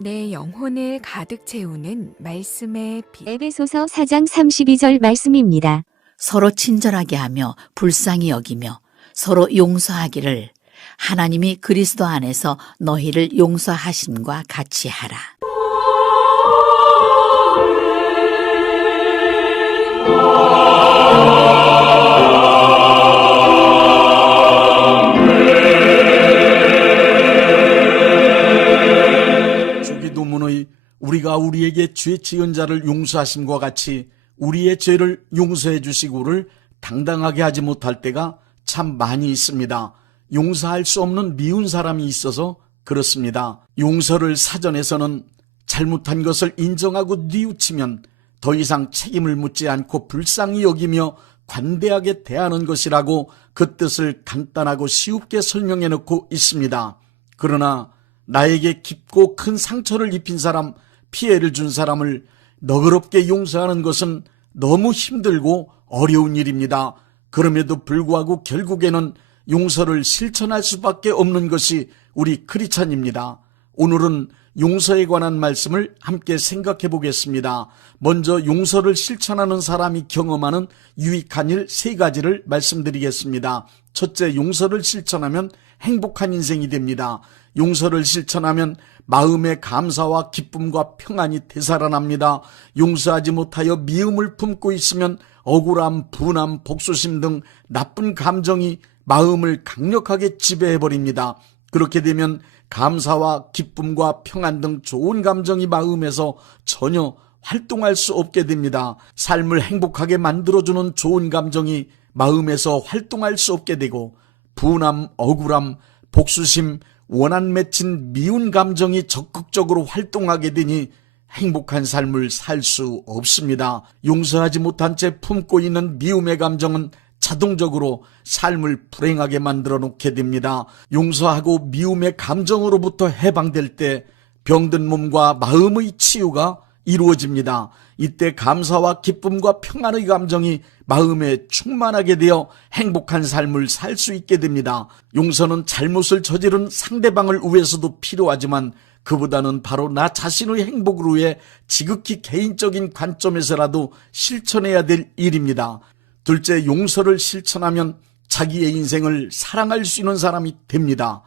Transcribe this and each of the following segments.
내 영혼을 가득 채우는 말씀의 빛. 에베소서 4장 32절 말씀입니다. 서로 친절하게 하며 불쌍히 여기며 서로 용서하기를 하나님이 그리스도 안에서 너희를 용서하심과 같이 하라. 주기도문의 우리가 우리에게 죄 지은 자를 용서하심과 같이 우리의 죄를 용서해 주시고를 당당하게 하지 못할 때가 참 많이 있습니다. 용서할 수 없는 미운 사람이 있어서 그렇습니다. 용서를 사전에서는 잘못한 것을 인정하고 뉘우치면 더 이상 책임을 묻지 않고 불쌍히 여기며 관대하게 대하는 것이라고 그 뜻을 간단하고 쉽게 설명해 놓고 있습니다. 그러나 나에게 깊고 큰 상처를 입힌 사람, 피해를 준 사람을 너그럽게 용서하는 것은 너무 힘들고 어려운 일입니다. 그럼에도 불구하고 결국에는 용서를 실천할 수밖에 없는 것이 우리 크리스찬입니다. 오늘은 용서에 관한 말씀을 함께 생각해 보겠습니다. 먼저 용서를 실천하는 사람이 경험하는 유익한 일 3가지를 말씀드리겠습니다. 첫째, 용서를 실천하면 행복한 인생이 됩니다. 용서를 실천하면 마음의 감사와 기쁨과 평안이 되살아납니다. 용서하지 못하여 미움을 품고 있으면 억울함, 분함, 복수심 등 나쁜 감정이 마음을 강력하게 지배해버립니다. 그렇게 되면 감사와 기쁨과 평안 등 좋은 감정이 마음에서 전혀 활동할 수 없게 됩니다. 삶을 행복하게 만들어주는 좋은 감정이 마음에서 활동할 수 없게 되고 분함, 억울함, 복수심, 원한 맺힌 미운 감정이 적극적으로 활동하게 되니 행복한 삶을 살 수 없습니다. 용서하지 못한 채 품고 있는 미움의 감정은 자동적으로 삶을 불행하게 만들어 놓게 됩니다. 용서하고 미움의 감정으로부터 해방될 때 병든 몸과 마음의 치유가 이루어집니다. 이때 감사와 기쁨과 평안의 감정이 마음에 충만하게 되어 행복한 삶을 살 수 있게 됩니다. 용서는 잘못을 저지른 상대방을 위해서도 필요하지만 그보다는 바로 나 자신의 행복을 위해 지극히 개인적인 관점에서라도 실천해야 될 일입니다. 둘째, 용서를 실천하면 자기의 인생을 사랑할 수 있는 사람이 됩니다.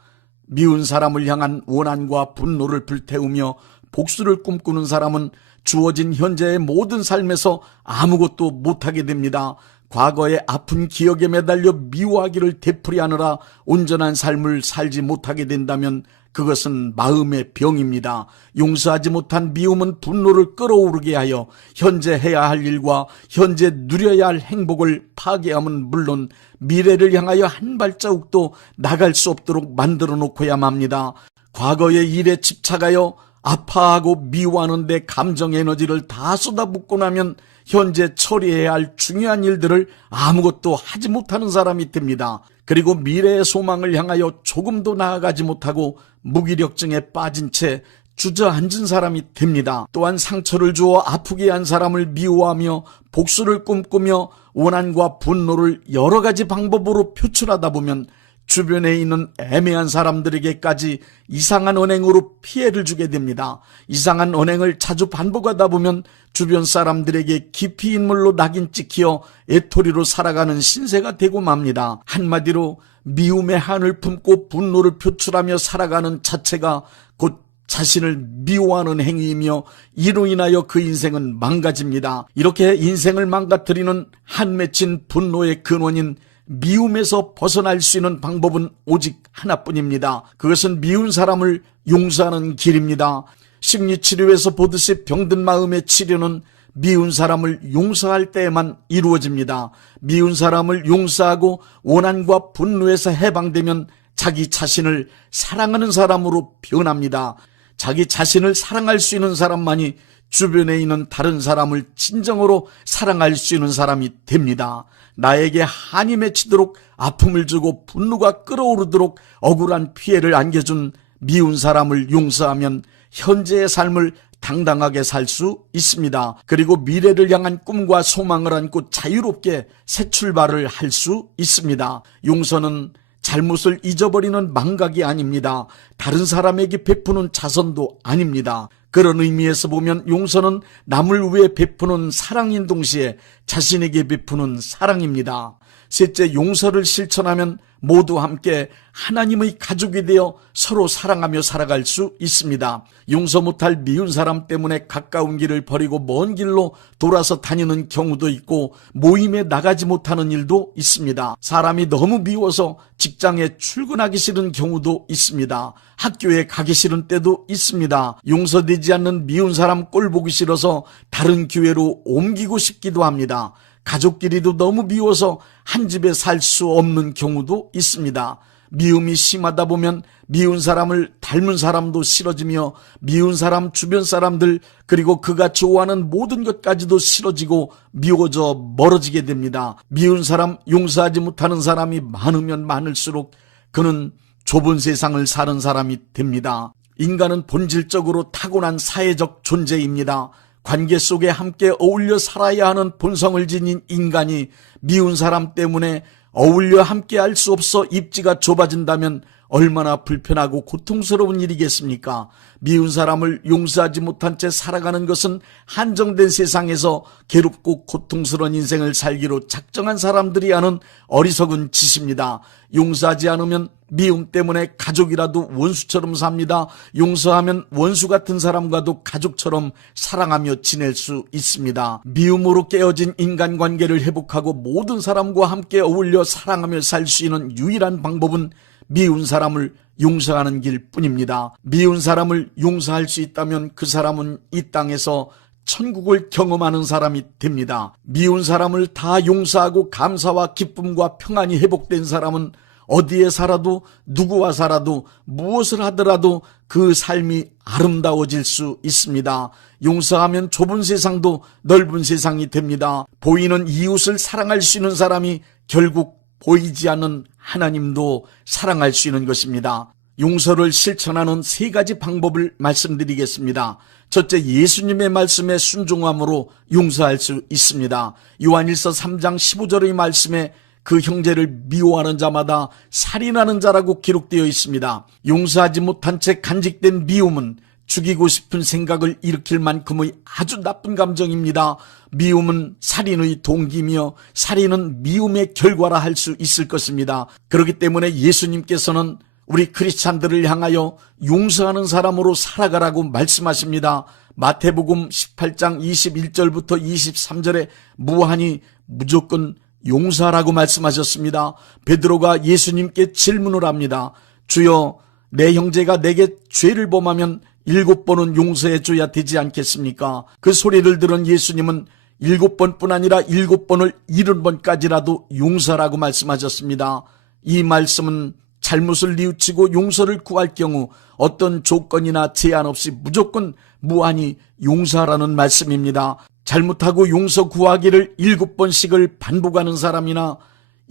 미운 사람을 향한 원한과 분노를 불태우며 복수를 꿈꾸는 사람은 주어진 현재의 모든 삶에서 아무것도 못하게 됩니다. 과거의 아픈 기억에 매달려 미워하기를 되풀이하느라 온전한 삶을 살지 못하게 된다면 그것은 마음의 병입니다. 용서하지 못한 미움은 분노를 끌어오르게 하여 현재 해야 할 일과 현재 누려야 할 행복을 파괴함은 물론 미래를 향하여 한 발자국도 나갈 수 없도록 만들어 놓고야 맙니다. 과거의 일에 집착하여 아파하고 미워하는 데 감정 에너지를 다 쏟아붓고 나면 현재 처리해야 할 중요한 일들을 아무것도 하지 못하는 사람이 됩니다. 그리고 미래의 소망을 향하여 조금도 나아가지 못하고 무기력증에 빠진 채 주저앉은 사람이 됩니다. 또한 상처를 주어 아프게 한 사람을 미워하며 복수를 꿈꾸며 원한과 분노를 여러 가지 방법으로 표출하다 보면 주변에 있는 애매한 사람들에게까지 이상한 언행으로 피해를 주게 됩니다. 이상한 언행을 자주 반복하다 보면 주변 사람들에게 깊이 인물로 낙인 찍혀 애토리로 살아가는 신세가 되고 맙니다. 한마디로 미움의 한을 품고 분노를 표출하며 살아가는 자체가 곧 자신을 미워하는 행위이며 이로 인하여 그 인생은 망가집니다. 이렇게 인생을 망가뜨리는 한 맺힌 분노의 근원인 미움에서 벗어날 수 있는 방법은 오직 하나뿐입니다. 그것은 미운 사람을 용서하는 길입니다. 심리치료에서 보듯이 병든 마음의 치료는 미운 사람을 용서할 때에만 이루어집니다. 미운 사람을 용서하고 원한과 분노에서 해방되면 자기 자신을 사랑하는 사람으로 변합니다. 자기 자신을 사랑할 수 있는 사람만이 주변에 있는 다른 사람을 진정으로 사랑할 수 있는 사람이 됩니다. 나에게 한이 맺히도록 아픔을 주고 분노가 끓어오르도록 억울한 피해를 안겨준 미운 사람을 용서하면 현재의 삶을 당당하게 살 수 있습니다. 그리고 미래를 향한 꿈과 소망을 안고 자유롭게 새 출발을 할 수 있습니다. 용서는 잘못을 잊어버리는 망각이 아닙니다. 다른 사람에게 베푸는 자선도 아닙니다. 그런 의미에서 보면 용서는 남을 위해 베푸는 사랑인 동시에 자신에게 베푸는 사랑입니다. 셋째, 용서를 실천하면 모두 함께 하나님의 가족이 되어 서로 사랑하며 살아갈 수 있습니다. 용서 못할 미운 사람 때문에 가까운 길을 버리고 먼 길로 돌아서 다니는 경우도 있고 모임에 나가지 못하는 일도 있습니다. 사람이 너무 미워서 직장에 출근하기 싫은 경우도 있습니다. 학교에 가기 싫은 때도 있습니다. 용서되지 않는 미운 사람 꼴 보기 싫어서 다른 교회로 옮기고 싶기도 합니다. 가족끼리도 너무 미워서 한 집에 살 수 없는 경우도 있습니다. 미움이 심하다 보면 미운 사람을 닮은 사람도 싫어지며 미운 사람 주변 사람들 그리고 그가 좋아하는 모든 것까지도 싫어지고 미워져 멀어지게 됩니다. 미운 사람, 용서하지 못하는 사람이 많으면 많을수록 그는 좁은 세상을 사는 사람이 됩니다. 인간은 본질적으로 타고난 사회적 존재입니다. 관계 속에 함께 어울려 살아야 하는 본성을 지닌 인간이 미운 사람 때문에 어울려 함께 할 수 없어 입지가 좁아진다면 얼마나 불편하고 고통스러운 일이겠습니까? 미운 사람을 용서하지 못한 채 살아가는 것은 한정된 세상에서 괴롭고 고통스러운 인생을 살기로 작정한 사람들이 하는 어리석은 짓입니다. 용서하지 않으면 미움 때문에 가족이라도 원수처럼 삽니다. 용서하면 원수 같은 사람과도 가족처럼 사랑하며 지낼 수 있습니다. 미움으로 깨어진 인간관계를 회복하고 모든 사람과 함께 어울려 사랑하며 살 수 있는 유일한 방법은 미운 사람을 용서하는 길 뿐입니다. 미운 사람을 용서할 수 있다면 그 사람은 이 땅에서 천국을 경험하는 사람이 됩니다. 미운 사람을 다 용서하고 감사와 기쁨과 평안이 회복된 사람은 어디에 살아도 누구와 살아도 무엇을 하더라도 그 삶이 아름다워질 수 있습니다. 용서하면 좁은 세상도 넓은 세상이 됩니다. 보이는 이웃을 사랑할 수 있는 사람이 결국 보이지 않는 하나님도 사랑할 수 있는 것입니다. 용서를 실천하는 세 가지 방법을 말씀드리겠습니다. 첫째, 예수님의 말씀에 순종함으로 용서할 수 있습니다. 요한일서 3장 15절의 말씀에 그 형제를 미워하는 자마다 살인하는 자라고 기록되어 있습니다. 용서하지 못한 채 간직된 미움은 죽이고 싶은 생각을 일으킬 만큼의 아주 나쁜 감정입니다. 미움은 살인의 동기이며 살인은 미움의 결과라 할 수 있을 것입니다. 그렇기 때문에 예수님께서는 우리 크리스찬들을 향하여 용서하는 사람으로 살아가라고 말씀하십니다. 마태복음 18장 21절부터 23절에 무한히 무조건 용서하라고 말씀하셨습니다. 베드로가 예수님께 질문을 합니다. 주여, 내 형제가 내게 죄를 범하면 7번은 용서해 줘야 되지 않겠습니까? 그 소리를 들은 예수님은 7번뿐 아니라 7번을 70번까지라도 용서하라고 말씀하셨습니다. 이 말씀은 잘못을 뉘우치고 용서를 구할 경우 어떤 조건이나 제한 없이 무조건 무한히 용서하라는 말씀입니다. 잘못하고 용서 구하기를 7번씩을 반복하는 사람이나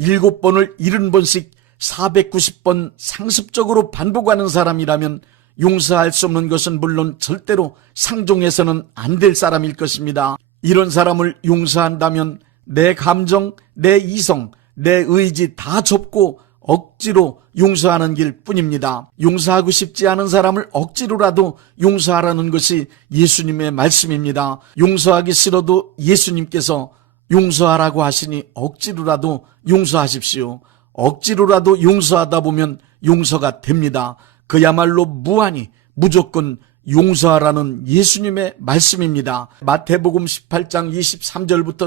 7번을 70번씩 490번 상습적으로 반복하는 사람이라면 용서할 수 없는 것은 물론 절대로 상종해서는 안 될 사람일 것입니다. 이런 사람을 용서한다면 내 감정, 내 이성, 내 의지 다 접고 억지로 용서하는 길 뿐입니다. 용서하고 싶지 않은 사람을 억지로라도 용서하라는 것이 예수님의 말씀입니다. 용서하기 싫어도 예수님께서 용서하라고 하시니 억지로라도 용서하십시오. 억지로라도 용서하다 보면 용서가 됩니다. 그야말로 무한히 무조건 용서하라는 예수님의 말씀입니다. 마태복음 18장 23절부터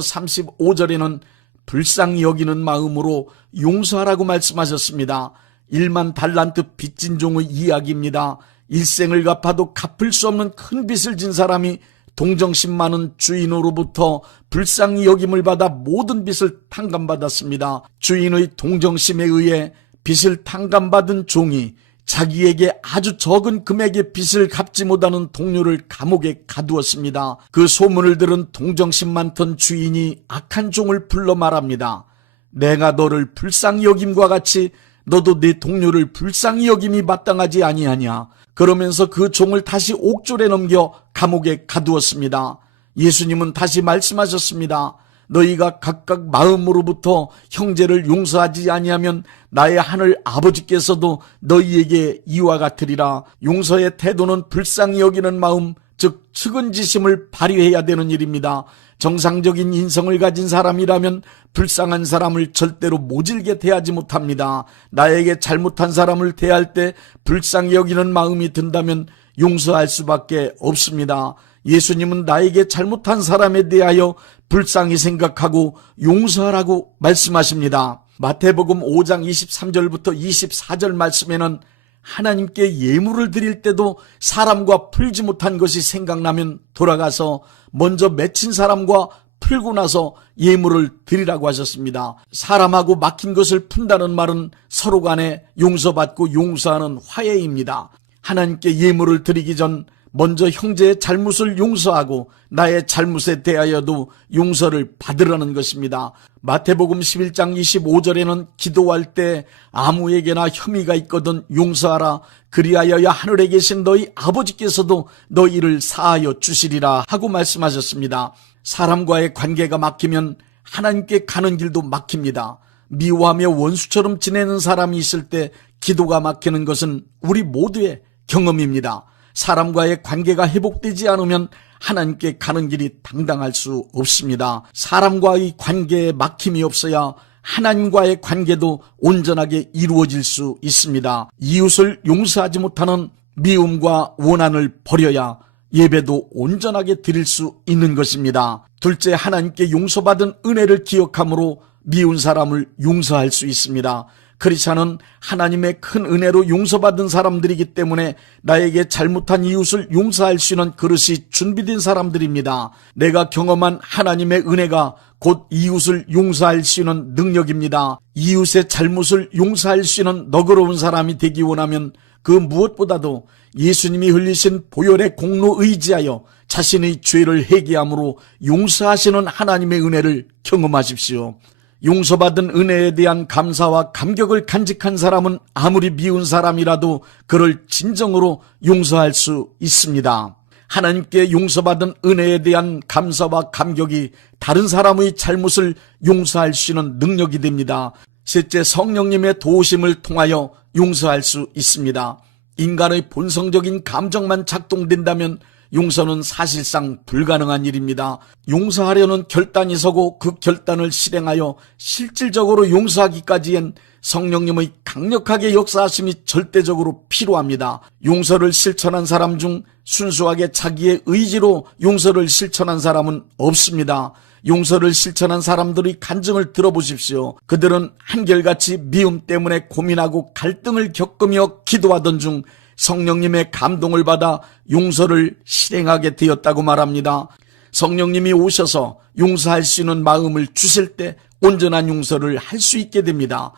35절에는 불쌍히 여기는 마음으로 용서하라고 말씀하셨습니다. 1만 달란트 빚진 종의 이야기입니다. 일생을 갚아도 갚을 수 없는 큰 빚을 진 사람이 동정심 많은 주인으로부터 불쌍히 여김을 받아 모든 빚을 탕감받았습니다. 주인의 동정심에 의해 빚을 탕감받은 종이 자기에게 아주 적은 금액의 빚을 갚지 못하는 동료를 감옥에 가두었습니다. 그 소문을 들은 동정심 많던 주인이 악한 종을 불러 말합니다. 내가 너를 불쌍히 여김과 같이 너도 네 동료를 불쌍히 여김이 마땅하지 아니하냐. 그러면서 그 종을 다시 옥졸에 넘겨 감옥에 가두었습니다. 예수님은 다시 말씀하셨습니다. 너희가 각각 마음으로부터 형제를 용서하지 아니하면 나의 하늘 아버지께서도 너희에게 이와 같으리라. 용서의 태도는 불쌍히 여기는 마음, 즉 측은지심을 발휘해야 되는 일입니다. 정상적인 인성을 가진 사람이라면 불쌍한 사람을 절대로 모질게 대하지 못합니다. 나에게 잘못한 사람을 대할 때 불쌍히 여기는 마음이 든다면 용서할 수밖에 없습니다. 예수님은 나에게 잘못한 사람에 대하여 불쌍히 생각하고 용서하라고 말씀하십니다. 마태복음 5장 23절부터 24절 말씀에는 하나님께 예물을 드릴 때도 사람과 풀지 못한 것이 생각나면 돌아가서 먼저 맺힌 사람과 풀고 나서 예물을 드리라고 하셨습니다. 사람하고 막힌 것을 푼다는 말은 서로 간에 용서받고 용서하는 화해입니다. 하나님께 예물을 드리기 전 먼저 형제의 잘못을 용서하고 나의 잘못에 대하여도 용서를 받으라는 것입니다. 마태복음 11장 25절에는 기도할 때 아무에게나 혐의가 있거든 용서하라. 그리하여야 하늘에 계신 너희 아버지께서도 너희를 사하여 주시리라 하고 말씀하셨습니다. 사람과의 관계가 막히면 하나님께 가는 길도 막힙니다. 미워하며 원수처럼 지내는 사람이 있을 때 기도가 막히는 것은 우리 모두의 경험입니다. 사람과의 관계가 회복되지 않으면 하나님께 가는 길이 당당할 수 없습니다. 사람과의 관계에 막힘이 없어야 하나님과의 관계도 온전하게 이루어질 수 있습니다. 이웃을 용서하지 못하는 미움과 원한을 버려야 예배도 온전하게 드릴 수 있는 것입니다. 둘째, 하나님께 용서받은 은혜를 기억함으로 미운 사람을 용서할 수 있습니다. 크리스찬은 하나님의 큰 은혜로 용서받은 사람들이기 때문에 나에게 잘못한 이웃을 용서할 수 있는 그릇이 준비된 사람들입니다. 내가 경험한 하나님의 은혜가 곧 이웃을 용서할 수 있는 능력입니다. 이웃의 잘못을 용서할 수 있는 너그러운 사람이 되기 원하면 그 무엇보다도 예수님이 흘리신 보혈의 공로 의지하여 자신의 죄를 회개함으로 용서하시는 하나님의 은혜를 경험하십시오. 용서받은 은혜에 대한 감사와 감격을 간직한 사람은 아무리 미운 사람이라도 그를 진정으로 용서할 수 있습니다. 하나님께 용서받은 은혜에 대한 감사와 감격이 다른 사람의 잘못을 용서할 수 있는 능력이 됩니다. 셋째, 성령님의 도우심을 통하여 용서할 수 있습니다. 인간의 본성적인 감정만 작동된다면 용서는 사실상 불가능한 일입니다. 용서하려는 결단이 서고 그 결단을 실행하여 실질적으로 용서하기까지엔 성령님의 강력하게 역사하심이 절대적으로 필요합니다. 용서를 실천한 사람 중 순수하게 자기의 의지로 용서를 실천한 사람은 없습니다. 용서를 실천한 사람들의 간증을 들어보십시오. 그들은 한결같이 미움 때문에 고민하고 갈등을 겪으며 기도하던 중 성령님의 감동을 받아 용서를 실행하게 되었다고 말합니다. 성령님이 오셔서 용서할 수 있는 마음을 주실 때 온전한 용서를 할 수 있게 됩니다.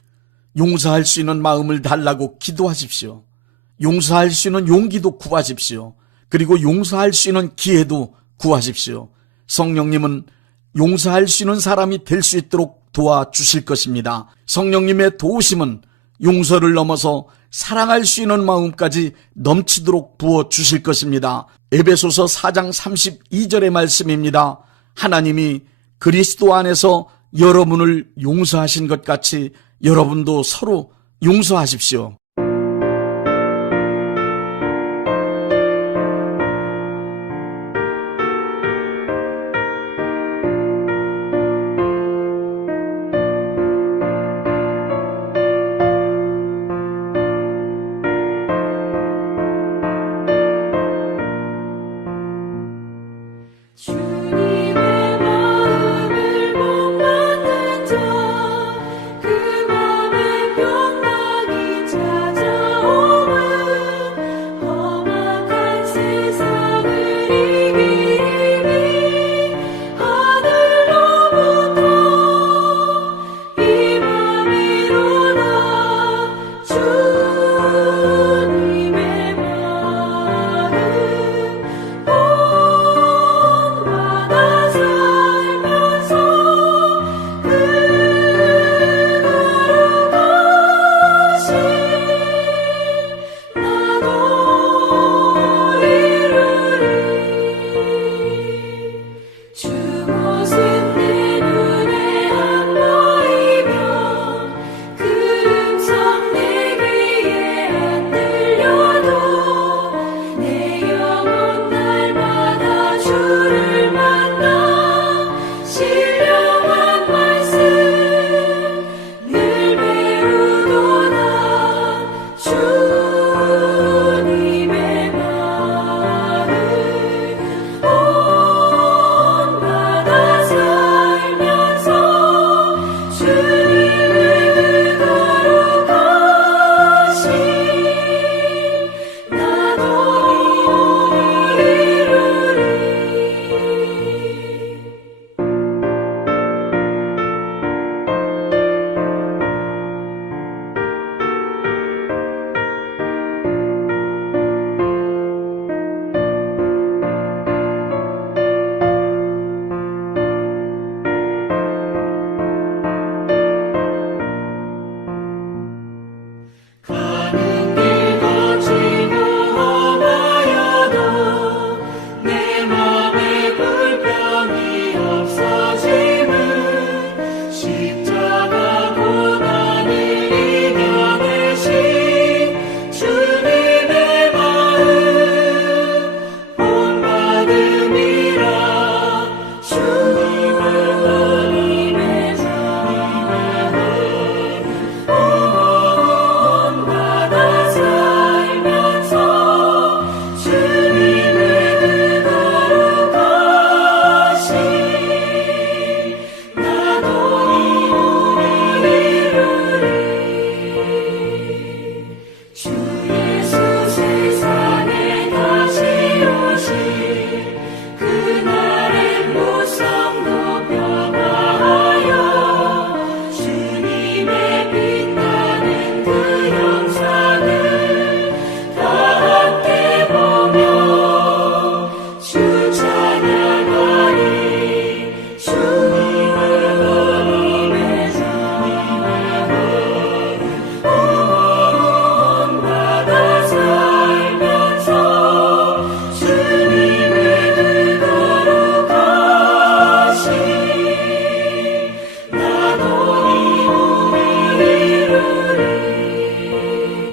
용서할 수 있는 마음을 달라고 기도하십시오. 용서할 수 있는 용기도 구하십시오. 그리고 용서할 수 있는 기회도 구하십시오. 성령님은 용서할 수 있는 사람이 될 수 있도록 도와주실 것입니다. 성령님의 도우심은 용서를 넘어서 사랑할 수 있는 마음까지 넘치도록 부어주실 것입니다. 에베소서 4장 32절의 말씀입니다. 하나님이 그리스도 안에서 여러분을 용서하신 것 같이 여러분도 서로 용서하십시오.